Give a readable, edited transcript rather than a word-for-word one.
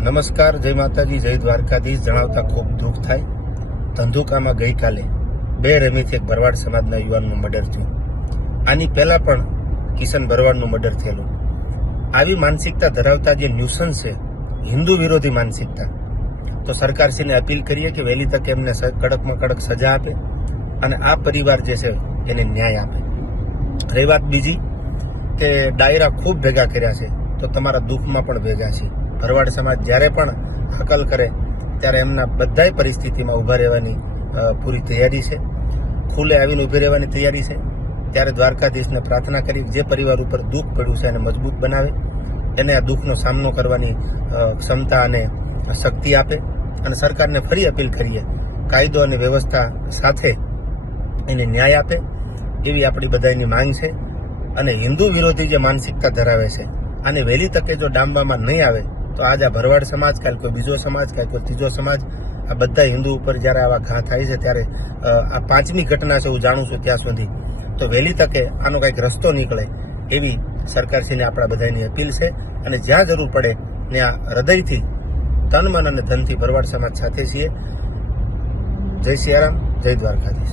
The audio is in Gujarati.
નમસ્કાર, જય માતાજી, જય દ્વારકાધીશ. જણાવતા ખૂબ દુઃખ થાય. ધંધુકામાં ગઈકાલે બે રમીથી એક ભરવાડ સમાજના યુવાનનું મર્ડર થયું. આની પહેલા પણ કિશન ભરવાડનું મર્ડર થયેલું. આવી માનસિકતા ધરાવતા જે ન્યુસન્સ છે, હિન્દુ વિરોધી માનસિકતા, તો સરકારશ્રીને અપીલ કરીએ કે વહેલી તકે એમને કડકમાં કડક સજા આપે અને આ પરિવાર જે છે એને ન્યાય આપે. રહી વાત બીજી કે ડાયરા ખૂબ ભેગા કર્યા છે, તો તમારા દુઃખમાં પણ ભેગા છે. ભરવાડ સમાજ જ્યારે પણ હકલ કરે ત્યારે એમના બધાય પરિસ્થિતિમાં ઊભા રહેવાની પૂરી તૈયારી છે. ખુલ્લે આવીને ઊભી રહેવાની તૈયારી છે. ત્યારે દ્વારકાધીશને પ્રાર્થના કરી જે પરિવાર ઉપર દુઃખ પડ્યું છે એને મજબૂત બનાવે, એને આ દુઃખનો સામનો કરવાની ક્ષમતા અને શક્તિ આપે. અને સરકારને ફરી અપીલ કરીએ કાયદો અને વ્યવસ્થા સાથે એને ન્યાય આપે, એવી આપણી બધાની માંગ છે. અને હિન્દુ વિરોધી જે માનસિકતા ધરાવે છે આને વહેલી તકે જો ડામવામાં નહીં આવે તો આજ આ ભરવાડ સમાજ, કાલ કોઈ બીજો સમાજ, કાલ કોઈ ત્રીજો સમાજ, આ બધા હિન્દુ ઉપર જ્યારે આવા ઘા થાય છે ત્યારે આ પાંચમી ઘટના છે હું જાણું છું ત્યાં સુધી, તો વહેલી તકે આનો કંઈક રસ્તો નીકળે એવી સરકારશ્રીને આપણા બધાની અપીલ છે. અને જ્યાં જરૂર પડે ત્યાં હૃદયથી, તન, મન અને ધનથી ભરવાડ સમાજ સાથે છીએ. જય સિયારામ, જય દ્વારકાધીશ.